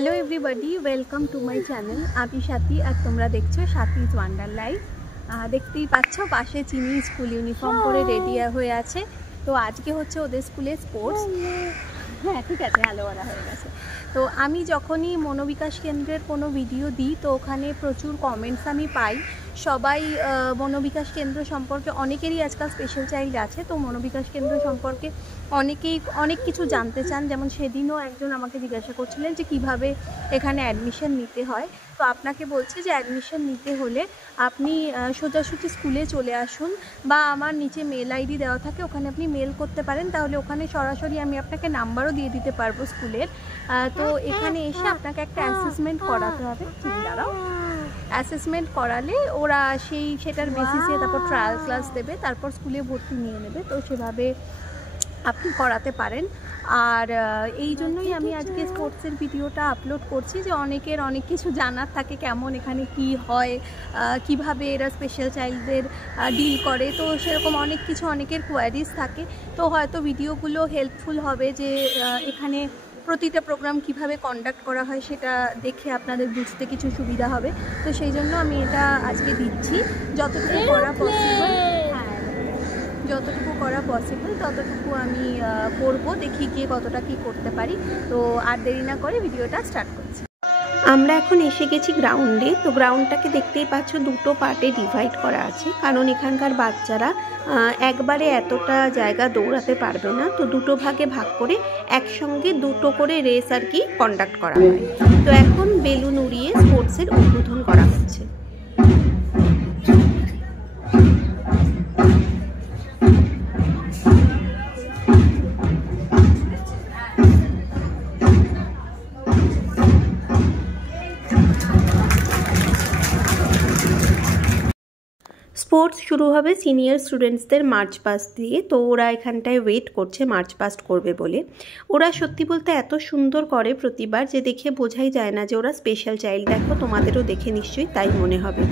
Hello everybody, welcome to my channel. আমি সাথী আর তোমরা দেখছো সাথীজ ওয়ান্ডার লাইফ। দেখতেই পাচ্ছ পাশে চিনি স্কুল ইউনিফর্ম পরে রেডি হয়ে আছে। তো আজকে হচ্ছে ওদের স্কুলে স্পোর্টস। হ্যাঁ ঠিক আছে, হ্যালো ওরা হয়ে গেছে। তো আমি যখনই মনোবিকাশ কেন্দ্রের কোনো ভিডিও দিই তো ওখানে প্রচুর কমেন্টস আমি পাই। সবাই মনোবিকাশ কেন্দ্র সম্পর্কে, অনেকেরই আজকাল স্পেশাল চাইল্ড আছে, তো মনোবিকাশ কেন্দ্র সম্পর্কে অনেকেই অনেক কিছু জানতে চান। যেমন সেদিনও একজন আমাকে জিজ্ঞাসা করছিলেন যে কিভাবে এখানে অ্যাডমিশন নিতে হয়। তো আপনাকে বলছি যে অ্যাডমিশন নিতে হলে আপনি সোজাসুজি স্কুলে চলে আসুন, বা আমার নিচে মেল আইডি দেওয়া থাকে, ওখানে আপনি মেল করতে পারেন। তাহলে ওখানে সরাসরি আমি আপনাকে নাম্বারও দিয়ে দিতে পারবো স্কুলের। তো এখানে এসে আপনাকে একটা অ্যাসেসমেন্ট করাতে হবে। দাঁড়াও, অ্যাসেসমেন্ট করালে ওরা সেটার বেসিসে তারপর ট্রায়াল ক্লাস দেবে, তারপর স্কুলে ভর্তি নিয়ে নেবে। তো সেভাবে আপনি করাতে পারেন। আর এই জন্যই আমি আজকে স্পোর্টসের ভিডিওটা আপলোড করছি, যে অনেকের অনেক কিছু জানার থাকে, কেমন এখানে কি হয়, কিভাবে এরা স্পেশাল চাইল্ডদের ডিল করে। তো সেরকম অনেক কিছু অনেকের কোয়ারিজ থাকে। তো হয়তো ভিডিওগুলো হেল্পফুল হবে, যে এখানে প্রতিটা প্রোগ্রাম কিভাবে কন্ডাক্ট করা হয় সেটা দেখে আপনাদের বুঝতে কিছু সুবিধা হবে। তো সেই জন্য আমি এটা আজকে দিচ্ছি। যতটুকু করা পসিবল, ততটুকু আমি করব, দেখি গিয়ে কতটা কি করতে পারি। তো আর দেরি না করে ভিডিওটা স্টার্ট করছি। আমরা এখন এসে গেছি গ্রাউন্ডে। তো গ্রাউন্ডটাকে দেখতেই পাচ্ছ দুটো পার্টে ডিভাইড করা আছে, কারণ এখানকার বাচ্চারা একবারে এতটা জায়গা দৌড়াতে পারবে না। তো দুটো ভাগে ভাগ করে একসঙ্গে দুটো করে রেস আর কি কন্ডাক্ট করা হয়। তো এখন বেলুন উড়িয়ে স্পোর্টসের উদ্বোধন করা হচ্ছে। স্পোর্টস শুরু হবে সিনিয়র স্টুডেন্টসদের মার্চ পাস্ট দিয়ে। তো ওরা এখানটায় ওয়েট করছে মার্চ পাস্ট করবে বলে। ওরা সত্যি বলতে এত সুন্দর করে প্রতিবার, যে দেখে বোঝাই যায় না যে ওরা স্পেশাল চাইল্ড। দেখো, তোমাদেরও দেখে নিশ্চয়ই তাই মনে হবে।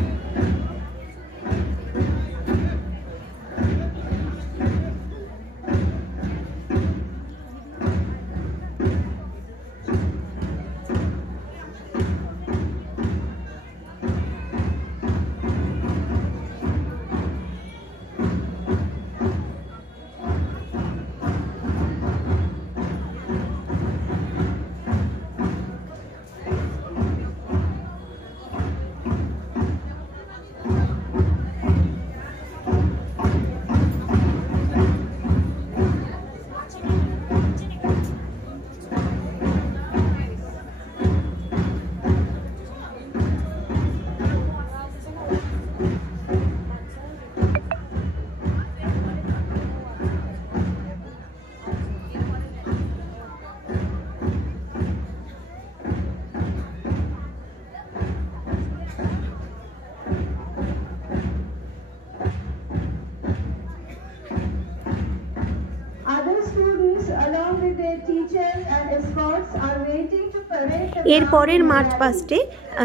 এর পরের মার্চ পাস্টে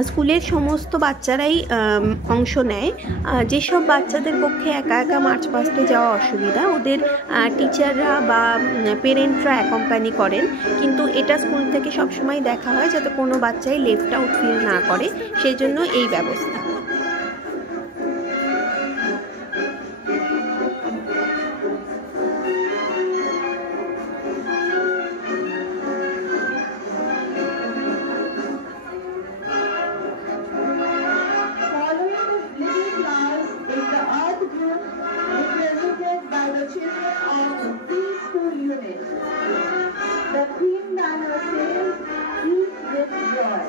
স্কুলের সমস্ত বাচ্চারাই অংশ নেয়। যেসব বাচ্চাদের পক্ষে একা একা মার্চ পাস্টে যাওয়া অসুবিধা, ওদের টিচাররা বা পেরেন্টরা অ্যাকম্পানি করেন। কিন্তু এটা স্কুল থেকে সবসময় দেখা হয় যাতে কোনো বাচ্চাই লেফট আউট ফিল না করে, সেই জন্য এই ব্যবস্থা। The theme banner says, "Eat with joy."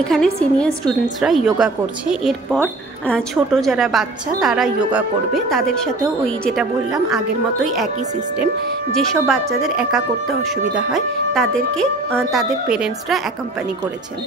এখানে সিনিয়র স্টুডেন্টসরা যোগা করছে, এরপর ছোট যারা বাচ্চা তারা যোগা করবে, তাদের সাথেও ওই যেটা বললাম আগের মতোই একই সিস্টেম। যেসব বাচ্চাদের একা করতে অসুবিধা হয় তাদেরকে তাদের পেরেন্টসরা অ্যাকম্পানি করেছেন।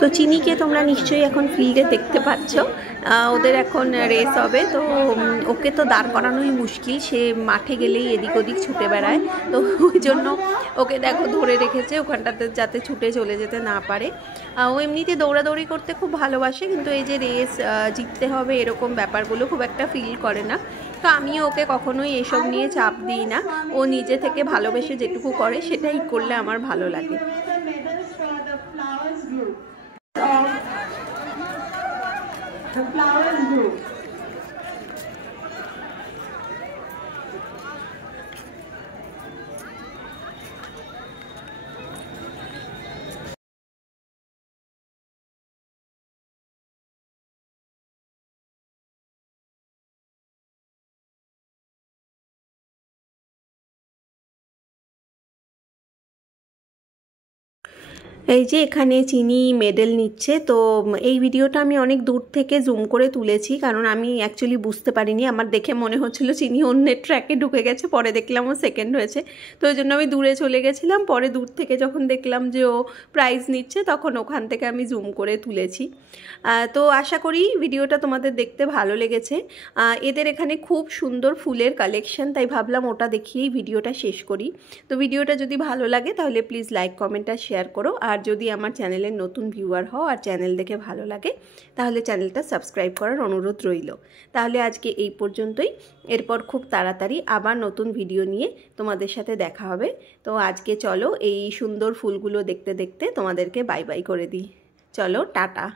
তো চিনিকে তোমরা নিশ্চয়ই এখন ফিল্ডে দেখতে পাচ্ছ, ওদের এখন রেস হবে। তো ওকে তো দাঁড় করানোই মুশকিল, সে মাঠে গেলেই এদিক ওদিক ছুটে বেড়ায়। তো ওই জন্য ওকে দেখো ধরে রেখেছে ওখানটাতে, যাতে ছুটে চলে যেতে না পারে। ও এমনিতে দৌড়াদৌড়ি করতে খুব ভালোবাসে, কিন্তু এই যে রেস জিততে হবে এরকম ব্যাপারগুলো খুব একটা ফিল করে না। তো আমিও ওকে কখনোই এসব নিয়ে চাপ দিই না, ও নিজে থেকে ভালোবেসে যেটুকু করে সেটাই করলে আমার ভালো লাগে। The flowers group. এই যে এখানে চিনি মেডেল নিচ্ছে। তো এই ভিডিওটা আমি অনেক দূর থেকে জুম করে তুলেছি, কারণ আমি অ্যাকচুয়ালি বুঝতে পারিনি, আমার দেখে মনে হচ্ছিল চিনি অন্যের ট্র্যাকে ঢুকে গেছে, পরে দেখলাম ও সেকেন্ড হয়েছে। তো ওই জন্য আমি দূরে চলে গেছিলাম, পরে দূর থেকে যখন দেখলাম যে ও প্রাইজ নিচ্ছে তখন ওখান থেকে আমি জুম করে তুলেছি। তো আশা করি ভিডিওটা তোমাদের দেখতে ভালো লেগেছে। এদের এখানে খুব সুন্দর ফুলের কালেকশন, তাই ভাবলাম ওটা দেখিয়েই ভিডিওটা শেষ করি। তো ভিডিওটা যদি ভালো লাগে তাহলে প্লিজ লাইক কমেন্ট আর শেয়ার করো। আর যদি আমার চ্যানেলের নতুন ভিউয়ার হও আর চ্যানেল দেখে ভালো লাগে তাহলে চ্যানেলটা সাবস্ক্রাইব করার অনুরোধ রইল। তাহলে আজকে এই পর্যন্তই, এরপর খুব তাড়াতাড়ি আবার নতুন ভিডিও নিয়ে তোমাদের সাথে দেখা হবে। তো আজকে চলো এই সুন্দর ফুলগুলো দেখতে দেখতে তোমাদেরকে বাই বাই করে দিই। চলো টাটা।